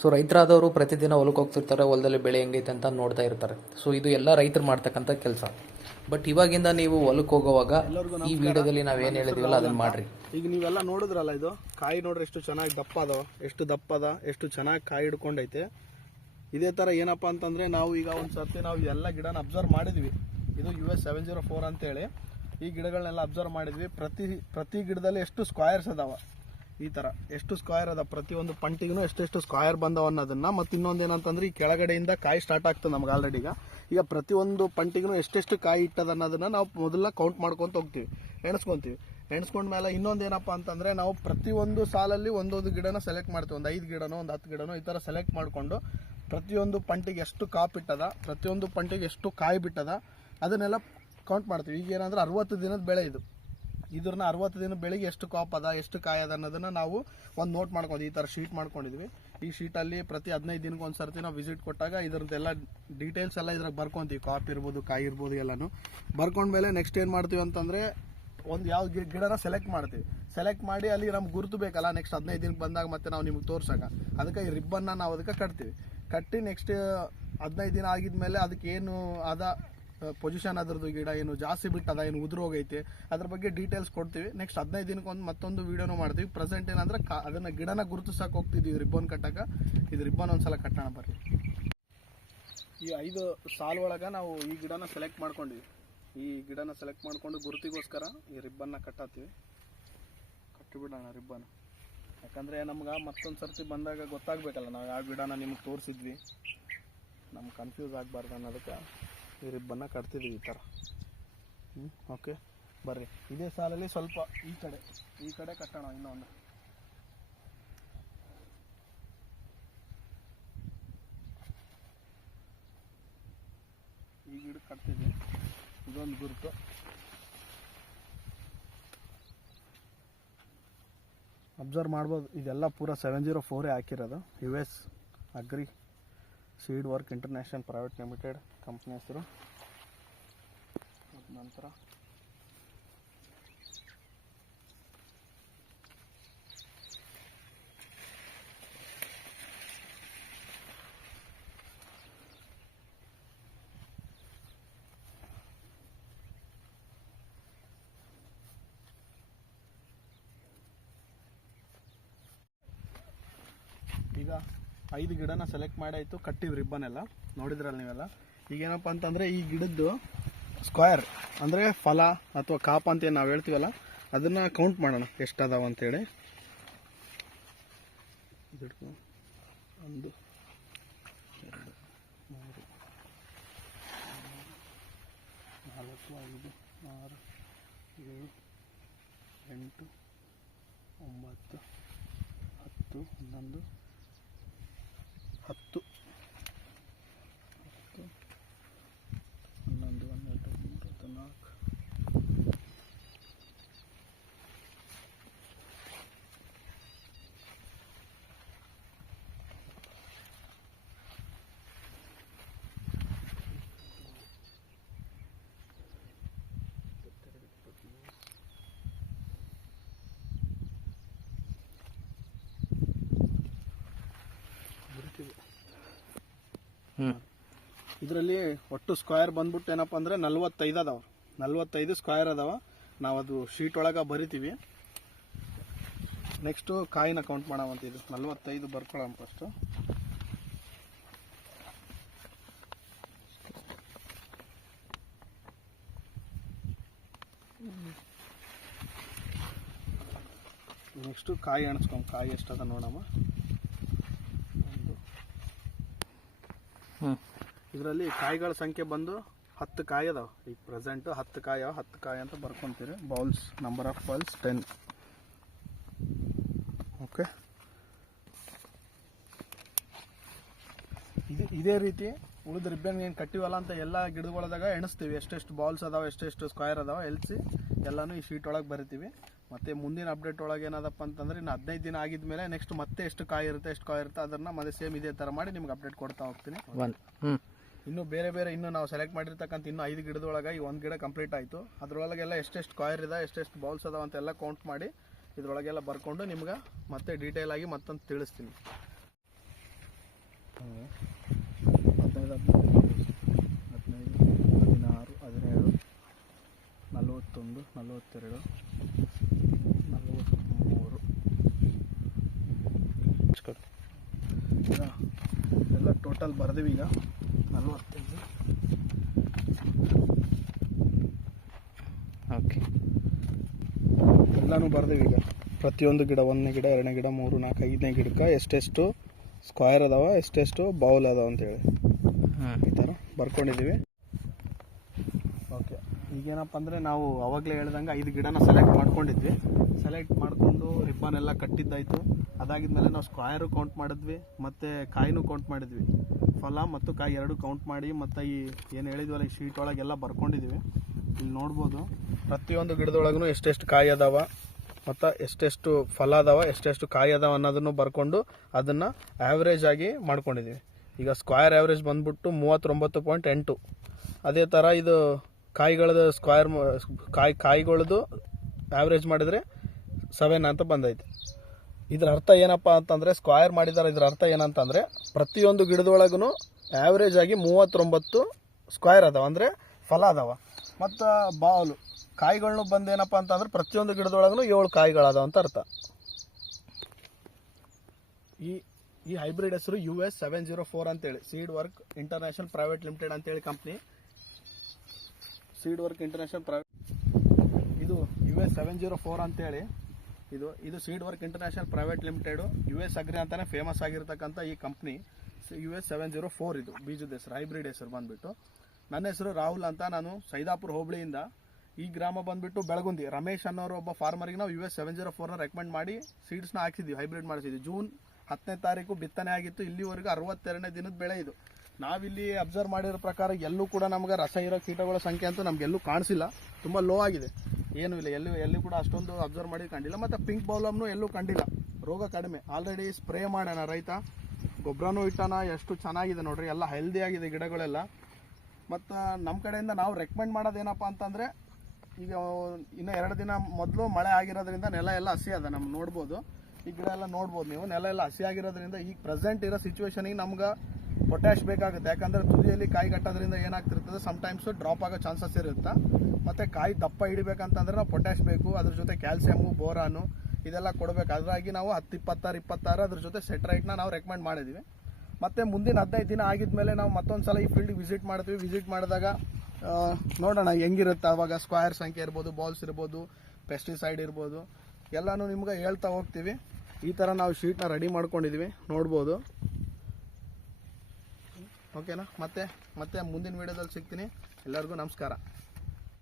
So ರೈತರಾದವರು ಪ್ರತಿದಿನ ಹೊಲಕ್ಕೆ ಹೋಗ್ತಿರ್ತಾರೆ, ಹೊಲದಲ್ಲಿ ಬೆಳೆ ಹೆಂಗೈತೆ ಅಂತ ನೋಡ್ತಾ ಇರ್ತಾರೆ. ಸೊ ಇದು ಎಲ್ಲ ರೈತರು ಮಾಡ್ತಕ್ಕಂಥ ಕೆಲಸ. ಬಟ್ ಇವಾಗಿಂದ ನೀವು ಹೊಲಕ್ಕೆ ಹೋಗೋವಾಗ ಈ ವಿಡಿಯೋದಲ್ಲಿ ನಾವೇನು ಹೇಳಿದೀವಲ್ಲ ಅದನ್ನ ಮಾಡ್ರಿ. ಈಗ ನೀವೆಲ್ಲ ನೋಡಿದ್ರಲ್ಲ, ಇದು ಕಾಯಿ ನೋಡ್ರಿ ಎಷ್ಟು ಚೆನ್ನಾಗಿ ದಪ್ಪ ಅದಾವ, ಎಷ್ಟು ದಪ್ಪ ಅದ, ಎಷ್ಟು ಚೆನ್ನಾಗಿ ಕಾಯಿ ಹಿಡ್ಕೊಂಡೈತೆ. ಇದೇ ಥರ ಏನಪ್ಪ ಅಂತಂದರೆ ನಾವು ಈಗ ಒಂದು ಸರ್ತಿ ನಾವು ಎಲ್ಲ ಗಿಡನ ಅಬ್ಸರ್ವ್ ಮಾಡಿದ್ವಿ. ಇದು US 704 ಅಂತೇಳಿ ಈ ಗಿಡಗಳನ್ನೆಲ್ಲ ಅಬ್ಸರ್ವ್ ಮಾಡಿದ್ವಿ. ಪ್ರತಿ ಗಿಡದಲ್ಲಿ ಎಷ್ಟು ಸ್ಕ್ವಯರ್ಸ್ ಅದಾವ, ಈ ಥರ ಎಷ್ಟು ಸ್ಕ್ವಯರ್ ಅದ, ಪ್ರತಿಯೊಂದು ಪಂಟಿಗೂ ಎಷ್ಟೆಷ್ಟು ಸ್ಕ್ವಯರ್ ಬಂದವ ಅನ್ನೋದನ್ನು. ಮತ್ತು ಇನ್ನೊಂದು ಏನಂತಂದ್ರೆ ಈ ಕೆಳಗಡೆಯಿಂದ ಕಾಯಿ ಸ್ಟಾರ್ಟ್ ಆಗ್ತದೆ ನಮ್ಗೆ ಆಲ್ರೆಡಿ. ಈಗ ಪ್ರತಿಯೊಂದು ಪಂಟಿಗೂ ಎಷ್ಟೆಷ್ಟು ಕಾಯಿ ಇಟ್ಟದ ಅನ್ನೋದನ್ನು ನಾವು ಮೊದಲ ಕೌಂಟ್ ಮಾಡ್ಕೊತ ಹೋಗ್ತೀವಿ, ಎಣಿಸ್ಕೊತೀವಿ. ಎಣಿಸ್ಕೊಂಡ್ಮೇಲೆ ಇನ್ನೊಂದು ಏನಪ್ಪ ಅಂತಂದರೆ ನಾವು ಪ್ರತಿಯೊಂದು ಸಾಲಲ್ಲಿ ಒಂದೊಂದು ಗಿಡನ ಸೆಲೆಕ್ಟ್ ಮಾಡ್ತೀವಿ. ಒಂದು 5 ಗಿಡನೋ ಒಂದು 10 ಗಿಡನೋ ಈ ಥರ ಸೆಲೆಕ್ಟ್ ಮಾಡಿಕೊಂಡು ಪ್ರತಿಯೊಂದು ಪಂಟಿಗೆ ಎಷ್ಟು ಕಾಪು ಇಟ್ಟದ, ಪ್ರತಿಯೊಂದು ಪಂಟಿಗೆ ಎಷ್ಟು ಕಾಯಿ ಬಿಟ್ಟದ ಅದನ್ನೆಲ್ಲ ಕೌಂಟ್ ಮಾಡ್ತೀವಿ. ಈಗ ಏನಂದ್ರೆ 60 ದಿನದ ಬೆಳೆ ಇದು. ಇದ್ರನ್ನ 60 ದಿನ ಬೆಳಿಗ್ಗೆ ಎಷ್ಟು ಕಾಪ್ ಅದ, ಎಷ್ಟು ಕಾಯಿ ಅದ ಅನ್ನೋದನ್ನು ನಾವು ಒಂದು ನೋಟ್ ಮಾಡ್ಕೊಂಡು ಈ ಥರ ಶೀಟ್ ಮಾಡ್ಕೊಂಡಿದ್ವಿ. ಈ ಶೀಟಲ್ಲಿ ಪ್ರತಿ 15 ದಿನಕ್ಕೆ ಒಂದು ಸರ್ತಿ ನಾವು ವಿಸಿಟ್ ಕೊಟ್ಟಾಗ ಇದ್ರದ್ದೆಲ್ಲ ಡೀಟೇಲ್ಸ್ ಎಲ್ಲ ಇದ್ರಾಗ ಬರ್ಕೊತೀವಿ. ಕಾಪ್ ಇರ್ಬೋದು, ಕಾಯಿ ಇರ್ಬೋದು, ಎಲ್ಲನೂ ಬರ್ಕೊಂಡ್ಮೇಲೆ ನೆಕ್ಸ್ಟ್ ಏನು ಮಾಡ್ತೀವಿ ಅಂತಂದರೆ ಒಂದು ಯಾವ ಗಿಡನ ಸೆಲೆಕ್ಟ್ ಮಾಡ್ತೀವಿ. ಸೆಲೆಕ್ಟ್ ಮಾಡಿ ಅಲ್ಲಿ ನಮ್ಗೆ ಗುರುತು ಬೇಕಲ್ಲ, ನೆಕ್ಸ್ಟ್ 15 ದಿನಕ್ಕೆ ಬಂದಾಗ ಮತ್ತೆ ನಾವು ನಿಮ್ಗೆ ತೋರ್ಸಾಕ ಅದಕ್ಕೆ ಈ ರಿಬ್ಬನ್ನ ನಾವು ಅದಕ್ಕೆ ಕಟ್ಟಿ ನೆಕ್ಸ್ಟ್ 15 ದಿನ ಆಗಿದ್ಮೇಲೆ ಅದಕ್ಕೆ ಏನು ಅದ ಪೊಸಿಷನ್ ಅದ್ರದ್ದು, ಗಿಡ ಏನು ಜಾಸ್ತಿ ಬಿಟ್ಟದ, ಏನು ಉದುರೋಗೈತೆ ಅದ್ರ ಬಗ್ಗೆ ಡೀಟೇಲ್ಸ್ ಕೊಡ್ತೀವಿ. ನೆಕ್ಸ್ಟ್ 15 ದಿನಕ್ಕೆ ಮತ್ತೊಂದು ವೀಡಿಯೋನು ಮಾಡ್ತೀವಿ. ಪ್ರೆಸೆಂಟ್ ಏನಂದ್ರೆ ಅದನ್ನು ಗಿಡನ ಗುರುತಿಸಕ್ಕೆ ಹೋಗ್ತಿದ್ದೀವಿ ರಿಬ್ಬನ್ ಕಟ್ಟಕ್ಕೆ. ಇದು ರಿಬ್ಬನ್ ಒಂದ್ಸಲ ಕಟ್ಟೋಣ ಬರ್ರಿ. ಈ 5 ಸಾಲ್ ಒಳಗೆ ನಾವು ಈ ಗಿಡನ ಸೆಲೆಕ್ಟ್ ಮಾಡ್ಕೊಂಡಿವಿ. ಈ ಗಿಡನ ಸೆಲೆಕ್ಟ್ ಮಾಡ್ಕೊಂಡು ಗುರುತಿಗೋಸ್ಕರ ಈ ರಿಬ್ಬನ್ನ ಕಟ್ಟತ್ತೀವಿ. ಕಟ್ಟಿಬಿಡೋಣ ರಿಬ್ಬನ್. ಯಾಕಂದರೆ ನಮ್ಗೆ ಮತ್ತೊಂದು ಸರ್ತಿ ಬಂದಾಗ ಗೊತ್ತಾಗಬೇಕಲ್ಲ ನಾವು ಯಾವ ಗಿಡನ ನಿಮ್ಗೆ ತೋರಿಸಿದ್ವಿ, ನಮ್ಗೆ ಕನ್ಫ್ಯೂಸ್ ಆಗಬಾರ್ದು ಅನ್ನೋದಕ್ಕೆ ಈ ರಿಬ್ಬನ್ನ ಕಟ್ತಿದ್ದೀವಿ ಈ ಥರ. ಓಕೆ ಬರ್ರಿ. ಇದೇ ಸಾಲಲ್ಲಿ ಸ್ವಲ್ಪ ಈ ಕಡೆ ಕಟ್ಟೋಣ. ಇನ್ನೊಂದು ಈ ಗಿಡ ಕಟ್ತಿದ್ವಿ. ಇದೊಂದು ಗುರುತು. ಅಬ್ಸರ್ವ್ ಮಾಡ್ಬೋದು, ಇದೆಲ್ಲ ಪೂರ 704 ಹಾಕಿರೋದು. US agri seed work international private limited company ಹೆಸರು. ನಂತರ ಈಗ 5 ಗಿಡನ ಸೆಲೆಕ್ಟ್ ಮಾಡಾಯಿತು, ಕಟ್ಟಿವಿ ರಿಬ್ಬನ್ ಎಲ್ಲ ನೋಡಿದ್ರಲ್ಲ ನೀವೆಲ್ಲ. ಈಗೇನಪ್ಪ ಅಂತಂದರೆ ಈ ಗಿಡದ್ದು ಸ್ಕ್ವಯರ್ ಅಂದರೆ ಫಲ ಅಥವಾ ಕಾಪ ಅಂತ ನಾವು ಹೇಳ್ತೀವಲ್ಲ ಅದನ್ನು ಕೌಂಟ್ ಮಾಡೋಣ ಎಷ್ಟದಾವ ಅಂತೇಳಿ. 1 2 3 4 5 6 7 8 9 10 11 10 11 12 13 14 ಇದರಲ್ಲಿ ಒಟ್ಟು ಸ್ಕ್ವಯರ್ ಬಂದ್ಬಿಟ್ಟು ಏನಪ್ಪ ಅಂದರೆ 45 ಅದಾವ. 45 ಸ್ಕ್ವಯರ್ ಅದಾವ. ನಾವು ಅದು ಶೀಟ್ ಒಳಗೆ ಬರಿತೀವಿ. ನೆಕ್ಸ್ಟು ಕಾಯಿನ ಕೌಂಟ್ ಮಾಡೋವಂತ. ಇದು 45 ಬರ್ಕೊಳ್ಳೋಣ ಫಸ್ಟು. ನೆಕ್ಸ್ಟು ಕಾಯಿ ಎಣಿಸ್ಕೊಂಡು ಕಾಯಿ ಎಷ್ಟದ ನೋಡಮ್ಮ. ಇದರಲ್ಲಿ ಕಾಯಿಗಳ ಸಂಖ್ಯೆ ಬಂದು 10 ಕಾಯಿ ಅದಾವ. ಈಗ ಪ್ರೆಸೆಂಟು 10 ಕಾಯಿ 10 ಕಾಯಿ ಅಂತ ಬರ್ಕೊತೀರಿ. Bowls number of bowls 10. Okay, ಇದೇ ರೀತಿ ಉಳಿದ ರಿಬ್ಬನ್ ಏನು ಕಟ್ಟಿವಲ್ಲ ಅಂತ ಎಲ್ಲ ಗಿಡಗಳದಾಗ ಎಣಿಸ್ತೀವಿ. ಎಷ್ಟೆಷ್ಟು ಬಾಲ್ಸ್ ಅದಾವೆ, ಎಷ್ಟೆಷ್ಟು ಸ್ಕ್ವಯರ್ ಅದಾವೆ ಎಲ್ಸಿ ಎಲ್ಲನೂ ಈ ಶೀಟ್ ಒಳಗೆ ಬರಿತೀವಿ. ಮತ್ತು ಮುಂದಿನ ಅಪ್ಡೇಟ್ ಒಳಗೆ ಏನದಪ್ಪ ಅಂತಂದರೆ ಇನ್ನು 15 ದಿನ ಆಗಿದ್ಮೇಲೆ ನೆಕ್ಸ್ಟ್ ಮತ್ತೆ ಎಷ್ಟು ಕಾಯಿ ಇರುತ್ತೆ, ಎಷ್ಟು ಕಾಯಿ ಇರುತ್ತೆ ಅದನ್ನು ಮತ್ತೆ ಸೇಮ್ ಇದೇ ಥರ ಮಾಡಿ ನಿಮ್ಗೆ ಅಪ್ಡೇಟ್ ಕೊಡ್ತಾ ಹೋಗ್ತೀನಿ. ಇನ್ನು ಬೇರೆ ಇನ್ನು ನಾವು ಸೆಲೆಕ್ಟ್ ಮಾಡಿರ್ತಕ್ಕಂಥ ಇನ್ನೂ 5 ಗಿಡದೊಳಗೆ ಈ 1 ಗಿಡ ಕಂಪ್ಲೀಟ್ ಆಯಿತು. ಅದರೊಳಗೆಲ್ಲ ಎಷ್ಟೆಷ್ಟು ಕಾಯರ್ ಇದೆ, ಎಷ್ಟೆಷ್ಟು ಬೌಲ್ಸ್ ಅದಾವ ಅಂತೆಲ್ಲ ಕೌಂಟ್ ಮಾಡಿ ಇದರೊಳಗೆಲ್ಲ ಬರ್ಕೊಂಡು ನಿಮ್ಗೆ ಮತ್ತೆ ಡೀಟೇಲ್ ಆಗಿ ಮತ್ತೊಂದು ತಿಳಿಸ್ತೀನಿ. ಹಂಗೆ 15, 16, 17, 41, 42, 43 ಎಲ್ಲ ಟೋಟಲ್ ಬರ್ದೀವಿ ಈಗ 45. ಓಕೆ. ಎಲ್ಲನೂ ಬರ್ದೀವಿ ಈಗ. ಪ್ರತಿಯೊಂದು ಗಿಡ, 1ನೇ ಗಿಡ, 2ನೇ ಗಿಡ, 3, 4, 5ನೇ ಗಿಡಕ್ಕೆ ಎಷ್ಟೆಷ್ಟು ಸ್ಕ್ವೇರ್ ಅದಾವ, ಎಷ್ಟೆಷ್ಟು ಬೌಲ್ ಅದಾವ ಅಂತೇಳಿ ಈ ಥರ ಬರ್ಕೊಂಡಿದ್ದೀವಿ. ಓಕೆ. ಈಗೇನಪ್ಪ ಅಂದರೆ ನಾವು ಅವಾಗಲೇ ಹೇಳ್ದಂಗೆ 5 ಗಿಡನ ಸೆಲೆಕ್ಟ್ ಮಾಡ್ಕೊಂಡಿದ್ವಿ. ಸೆಲೆಕ್ಟ್ ಮಾಡ್ಕೊಂಡು ರಿಬ್ಬನ್ ಎಲ್ಲ ಕಟ್ಟಿದ್ದಾಯಿತು. ಅದಾಗಿದ್ಮೇಲೆ ನಾವು ಸ್ಕ್ವೇರು ಕೌಂಟ್ ಮಾಡಿದ್ವಿ ಮತ್ತು ಕಾಯಿನೂ ಕೌಂಟ್ ಮಾಡಿದ್ವಿ. ಫಲ ಮತ್ತು ಕಾಯಿ ಎರಡು ಕೌಂಟ್ ಮಾಡಿ ಮತ್ತು ಈ ಏನು ಹೇಳಿದ್ವಲ್ಲ ಈ ಶೀಟ್ ಒಳಗೆಲ್ಲ ಬರ್ಕೊಂಡಿದ್ದೀವಿ. ಇಲ್ಲಿ ನೋಡ್ಬೋದು ಪ್ರತಿಯೊಂದು ಗಿಡದೊಳಗೂ ಎಷ್ಟೆಷ್ಟು ಕಾಯಿ ಅದಾವ ಮತ್ತು ಎಷ್ಟೆಷ್ಟು ಫಲ ಅದಾವ, ಎಷ್ಟೆಷ್ಟು ಕಾಯಿ ಅದಾವ ಅನ್ನೋದನ್ನು ಬರ್ಕೊಂಡು ಅದನ್ನು ಆ್ಯಾವ್ರೇಜ್ ಆಗಿ ಮಾಡ್ಕೊಂಡಿದ್ದೀವಿ. ಈಗ ಸ್ಕ್ವೇರ್ ಆ್ಯಾವ್ರೇಜ್ ಬಂದ್ಬಿಟ್ಟು 39.8. ಅದೇ ಥರ ಇದು ಕಾಯಿಗಳದ್ದು ಸ್ಕ್ವೇರ್ ಕಾಯಿಗಳದ್ದು ಆ್ಯಾವ್ರೇಜ್ ಮಾಡಿದರೆ 7 ಅಂತ ಬಂದೈತೆ. ಇದರ ಅರ್ಥ ಏನಪ್ಪ ಅಂತಂದರೆ, ಸ್ಕ್ವೇರ್ ಮಾಡಿದ್ದಾರೆ ಇದರ ಅರ್ಥ ಏನಂತಂದರೆ ಪ್ರತಿಯೊಂದು ಗಿಡದೊಳಗೂ ಆ್ಯಾವ್ರೇಜ್ ಆಗಿ 39 ಸ್ಕ್ವೇರ್ ಅದಾವ, ಅಂದರೆ ಫಲ ಅದಾವ. ಮತ್ತು ಬಾಲು ಕಾಯಿಗಳನ್ನೂ ಬಂದೇನಪ್ಪ ಅಂತಂದ್ರೆ ಪ್ರತಿಯೊಂದು ಗಿಡದೊಳಗೂ 7 ಕಾಯಿಗಳದಾವ ಅಂತ ಅರ್ಥ. ಈ ಹೈಬ್ರಿಡ್ ಹೆಸರು US 704 ಅಂತೇಳಿ, seed work international private limited ಅಂತೇಳಿ company. Seed work international private, ಇದು US 704 ಅಂತೇಳಿ ಇದು seed work international private limited, US agri ಅಂತಾನೆ ಫೇಮಸ್ ಆಗಿರ್ತಕ್ಕಂಥ ಈ ಕಂಪ್ನಿ. US 704 ಇದು ಬೀಜದ ಹೆಸರು, ಹೈಬ್ರಿಡ್ ಹೆಸರು ಬಂದ್ಬಿಟ್ಟು. ನನ್ನ ಹೆಸರು ರಾಹುಲ್ ಅಂತ, ನಾನು ಸೈದಾಪುರ ಹೋಬಳಿಯಿಂದ. ಈ ಗ್ರಾಮ ಬಂದ್ಬಿಟ್ಟು ಬೆಳಗುಂದಿ. ರಮೇಶ್ ಅನ್ನೋರು ಒಬ್ಬ ಫಾರ್ಮರಿಗೆ ನಾವು US 704ನ ರೆಕಮೆಂಡ್ ಮಾಡಿ ಸೀಡ್ಸ್ನ ಹಾಕ್ಸಿದ್ವಿ, ಹೈಬ್ರಿಡ್ ಮಾಡಿಸಿದ್ವಿ. ಜೂನ್ 10ನೇ ತಾರೀಕು ಬಿತ್ತನೆ ಆಗಿತ್ತು. ಇಲ್ಲಿವರೆಗೂ 62ನೇ ದಿನದ ಬೆಳೆ ಇದು. ನಾವಿಲ್ಲಿ ಅಬ್ಸರ್ವ್ ಮಾಡಿರೋ ಪ್ರಕಾರ ಎಲ್ಲೂ ಕೂಡ ನಮ್ಗೆ ರಸ ಇರೋ ಕೀಟಗಳ ಸಂಖ್ಯೆ ಅಂತೂ ನಮಗೆಲ್ಲೂ ಕಾಣಿಸಿಲ್ಲ, ತುಂಬ ಲೋ ಆಗಿದೆ, ಏನೂ ಇಲ್ಲ. ಎಲ್ಲೂ ಕೂಡ ಅಷ್ಟೊಂದು ಅಬ್ಸರ್ವ್ ಮಾಡಿ ಕಂಡಿಲ್ಲ. ಮತ್ತು ಪಿಂಕ್ ಬೌಲಮ್ನು ಎಲ್ಲೂ ಕಂಡಿಲ್ಲ, ರೋಗ ಕಡಿಮೆ. ಆಲ್ರೆಡಿ ಸ್ಪ್ರೇ ಮಾಡ್ಯಾನ ರೈತ, ಗೊಬ್ಬರನೂ ಇಟ್ಟಾನ. ಎಷ್ಟು ಚೆನ್ನಾಗಿದೆ ನೋಡ್ರಿ, ಎಲ್ಲ ಹೆಲ್ದಿ ಆಗಿದೆ ಗಿಡಗಳೆಲ್ಲ. ಮತ್ತು ನಮ್ಮ ಕಡೆಯಿಂದ ನಾವು ರೆಕಮೆಂಡ್ ಮಾಡೋದೇನಪ್ಪ ಅಂತಂದರೆ, ಈಗ ಇನ್ನು 2 ದಿನ ಮೊದಲು ಮಳೆ ಆಗಿರೋದ್ರಿಂದ ನೆಲ ಎಲ್ಲ ಹಸಿ ಅದ. ನಮ್ಗೆ ನೋಡ್ಬೋದು, ಈ ಗಿಡ ಎಲ್ಲ ನೋಡ್ಬೋದು ನೀವು, ನೆಲ ಎಲ್ಲ ಹಸಿ ಆಗಿರೋದ್ರಿಂದ ಈಗ ಪ್ರೆಸೆಂಟ್ ಇರೋ ಸಿಚುವೇಶನಿಗೆ ನಮ್ಗೆ ಪೊಟ್ಯಾಶ್ ಬೇಕಾಗುತ್ತೆ. ಯಾಕಂದರೆ ತುದಿಯಲ್ಲಿ ಕಾಯಿ ಕಟ್ಟೋದ್ರಿಂದ ಏನಾಗ್ತಿರ್ತದೆ, ಸಮ್ಟೈಮ್ಸು ಡ್ರಾಪ್ ಆಗೋ ಚಾನ್ಸಸ್ ಇರುತ್ತೆ. ಮತ್ತು ಕಾಯಿ ದಪ್ಪ ಹಿಡಿಬೇಕಂತಂದ್ರೆ ನಾವು ಪೊಟ್ಯಾಶ್ ಬೇಕು, ಅದ್ರ ಜೊತೆ ಕ್ಯಾಲ್ಸಿಯಮ್ಮು, ಬೋರಾನು ಇದೆಲ್ಲ ಕೊಡಬೇಕು. ಹಾಗಾಗಿ ನಾವು 10, 26 ಅದ್ರ ಜೊತೆ ಸೆಟ್ರೈಟ್ನ ನಾವು ರೆಕಮೆಂಡ್ ಮಾಡಿದ್ದೀವಿ. ಮತ್ತು ಮುಂದಿನ 15 ದಿನ ಆಗಿದ್ಮೇಲೆ ನಾವು ಮತ್ತೊಂದು ಸಲ ಈ ಫೀಲ್ಡಿಗೆ ವಿಸಿಟ್ ಮಾಡ್ತೀವಿ. ವಿಸಿಟ್ ಮಾಡಿದಾಗ ನೋಡೋಣ ಹೆಂಗಿರುತ್ತೆ. ಆವಾಗ ಸ್ಕ್ವೇರ್ ಸಂಖ್ಯೆ ಇರ್ಬೋದು, ಬಾಲ್ಸ್ ಇರ್ಬೋದು, ಪೆಸ್ಟಿಸೈಡ್ ಇರ್ಬೋದು, ಎಲ್ಲನೂ ನಿಮ್ಗೆ ಹೇಳ್ತಾ ಹೋಗ್ತೀವಿ. ಈ ಥರ ನಾವು ಶೀಟ್ನ ರೆಡಿ ಮಾಡ್ಕೊಂಡಿದ್ದೀವಿ, ನೋಡ್ಬೋದು. ಓಕೆನಾ? ಮತ್ತೆ ಮುಂದಿನ ವೀಡಿಯೋದಲ್ಲಿ ಸಿಗ್ತೀನಿ. ಎಲ್ಲರಿಗೂ ನಮಸ್ಕಾರ.